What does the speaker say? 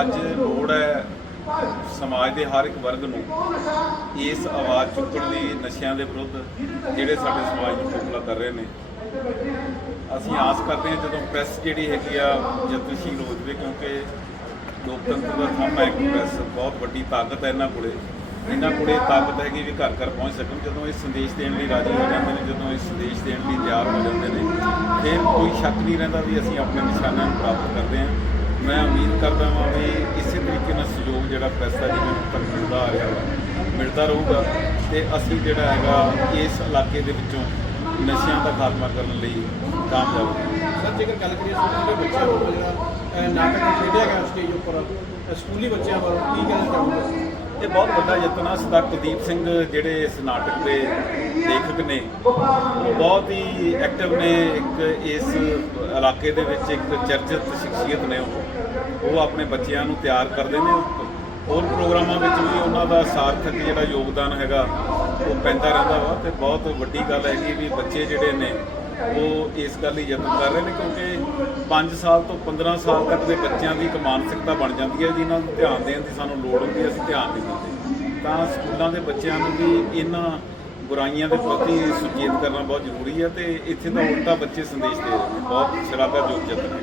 ਅੱਜ ਲੋੜ ਹੈ ਸਮਾਜ ਦੇ ਹਰ ਇੱਕ ਵਰਗ ਨੂੰ ਇਸ ਆਵਾਜ਼ ਚੁੱਕਣ ਦੀ ਨਸ਼ਿਆਂ ਦੇ ਵਿਰੁੱਧ ਜਿਹੜੇ ਸਾਡੇ ਸਮਾਜ ਨੂੰ ਖੋਖਲਾ ਕਰ ਰਹੇ ਨੇ। ਅਸੀਂ ਆਸ ਕਰਦੇ ਹਾਂ ਜਦੋਂ ਪ੍ਰੈਸ ਜਿਹੜੀ ਹੈਗੀ ਆ ਯਤਨਸ਼ੀਲ ਹੋ ਜਵੇ ਕਿਉਂਕਿ ਲੋਕਤੰਤਰ ਦਾ ਥੰਮ ਹੈ ਪ੍ਰੈਸ ਬਹੁਤ ਵੱਡੀ ਤਾਕਤ ਹੈ ਇਹਨਾਂ ਕੋਲੇ। ਇਹਨਾਂ ਕੋਲੇ ਤਾਕਤ ਹੈਗੀ ਵੀ ਘਰ ਘਰ ਪਹੁੰਚ ਸਕਣ। ਜਦੋਂ ਇਹ ਸੰਦੇਸ਼ ਦੇਣ ਲਈ ਰਾਜੀ ਹੋ ਜਾਂਦੇ ਨੇ, ਜਦੋਂ ਇਹ ਸੰਦੇਸ਼ ਦੇਣ ਲਈ ਤਿਆਰ ਹੋ ਜਾਂਦੇ ਨੇ, ਫਿਰ ਕੋਈ ਸ਼ੱਕ ਨਹੀਂ ਰਹਿੰਦਾ ਵੀ ਅਸੀਂ ਆਪਣੇ ਨਿਸ਼ਾਨਿਆਂ ਨੂੰ ਪ੍ਰਾਪਤ ਕਰਦੇ ਹਾਂ। ਮੈਂ ਉਮੀਦ ਕਰਦਾ ਹਾਂ ਵੀ ਇਸੇ ਤਰੀਕੇ ਨਾਲ ਸਹਿਯੋਗ ਜਿਹੜਾ ਪੈਸਾ ਜਿਵੇਂ ਤੱਕ ਮਿਲਦਾ ਆ ਰਿਹਾ ਵਾ, ਮਿਲਦਾ ਰਹੂਗਾ। ਤੇ ਅਸੀਂ ਜਿਹੜਾ ਹੈਗਾ ਇਸ ਇਲਾਕੇ ਦੇ ਵਿੱਚੋਂ ਨਸ਼ਿਆਂ ਦਾ ਖਾਤਮਾ ਕਰਨ ਲਈ ਕਾਮਯਾਬ ਹੋਵਾਂਗੇ ਸਰ, ਜੇਕਰ ਗੱਲ ਕਰੀਏ ਸਕੂਲੀ ਬੱਚਿਆਂ ਵੱਲੋਂ ਜਿਹੜਾ ਨਾਟਕ ਖੇਡਿਆ ਗਿਆ ਸਟੇਜ ਉੱਪਰ ਸਕੂਲੀ ਬੱਚਿਆਂ ਵੱਲੋਂ ਕੀ ਕਹਿਣਾ ਚਾਹੋਗੇ? ਇਹ ਬਹੁਤ ਵੱਡਾ ਯਤਨ ਆ। ਸਰਦਾਰ ਕੁਲਦੀਪ ਸਿੰਘ ਜਿਹੜੇ ਇਸ ਨਾਟਕ ਦੇ ਲੇਖਕ ਨੇ, ਉਹ ਬਹੁਤ ਹੀ ਐਕਟਿਵ ਨੇ। ਇੱਕ ਇਸ ਇਲਾਕੇ ਦੇ ਵਿੱਚ ਇੱਕ ਚਰਚਿਤ ਸ਼ਖਸੀਅਤ ਨੇ ਉਹ। ਉਹ ਆਪਣੇ ਬੱਚਿਆਂ ਨੂੰ ਤਿਆਰ ਕਰਦੇ ਨੇ। ਹੋਰ ਪ੍ਰੋਗਰਾਮਾਂ ਵਿੱਚ ਵੀ ਉਹਨਾਂ ਦਾ ਸਾਰਥਕ ਜਿਹੜਾ ਯੋਗਦਾਨ ਹੈਗਾ, ਉਹ ਪੈਂਦਾ ਰਹਿੰਦਾ ਵਾ। ਤੇ ਬਹੁਤ ਵੱਡੀ ਗੱਲ ਹੈਗੀ ਵੀ ਬੱਚੇ ਜਿਹੜੇ ਨੇ ਉਹ ਇਸ ਗੱਲ ਲਈ ਯਤਨ ਕਰ ਰਹੇ ਨੇ ਕਿਉਂਕਿ 5 ਸਾਲ ਤੋਂ 15 ਸਾਲ ਤੱਕ ਦੇ ਬੱਚਿਆਂ ਦੀ ਇੱਕ ਮਾਨਸਿਕਤਾ ਬਣ ਜਾਂਦੀ ਹੈ, ਜਿਨ੍ਹਾਂ ਨੂੰ ਧਿਆਨ ਦੇਣ ਦੀ ਸਾਨੂੰ ਲੋੜ ਹੁੰਦੀ ਹੈ, ਅਸੀਂ ਧਿਆਨ ਨਹੀਂ ਦਿੰਦੇ। ਤਾਂ ਸਕੂਲਾਂ ਦੇ ਬੱਚਿਆਂ ਨੂੰ ਵੀ ਇਹਨਾਂ ਬੁਰਾਈਆਂ ਦੇ ਪ੍ਰਤੀ ਸੁਚੇਤ ਕਰਨਾ ਬਹੁਤ ਜ਼ਰੂਰੀ ਹੈ ਤੇ ਇੱਥੇ ਤਾਂ ਉਲਟਾ ਬੱਚੇ ਸੰਦੇਸ਼ ਦੇ ਰਹੇ ਨੇ। ਬਹੁਤ ਸ਼ਰਾਬਾ ਜੋਗ ਜਤਨ ਹੈ।